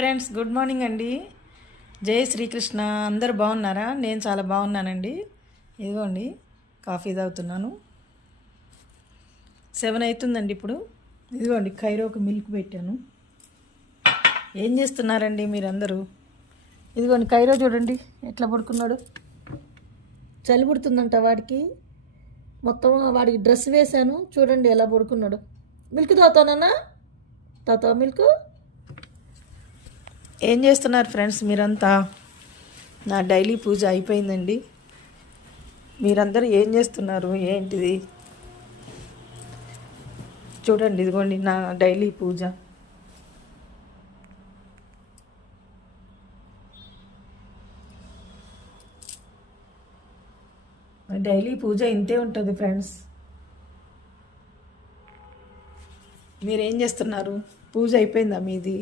Friends, good morning అండి. జై శ్రీకృష్ణ. అందరు బాగున్నారా? నేను చాలా బాగున్నానండి. ఇదిగోండి కాఫీ తాగుతున్నాను. 7 అవుతుందండి ఇప్పుడు. ఇదిగోండి ఖైరోకి మిల్క్ పెట్టాను. ఏం చేస్తున్నారండి మీరందరూ? ఇదిగోండి ఖైరో చూడండి ఎట్లా పడుకున్నాడు. చలి పుడుతుందంట వాడికి. మొత్తం వాడికి డ్రెస్ వేశాను, చూడండి ఎలా పడుకున్నాడు. మిల్క్ తాగుతానన్నా? తాగుతావా మిల్క్? ఏం చేస్తున్నారు ఫ్రెండ్స్ మీరంతా? నా డైలీ పూజ అయిపోయిందండి. మీరందరూ ఏం చేస్తున్నారు ఏంటిది? చూడండి, ఇదిగోండి నా డైలీ పూజ. డైలీ పూజ ఇంతే ఉంటుంది ఫ్రెండ్స్. మీరేం చేస్తున్నారు? పూజ అయిపోయిందా మీది?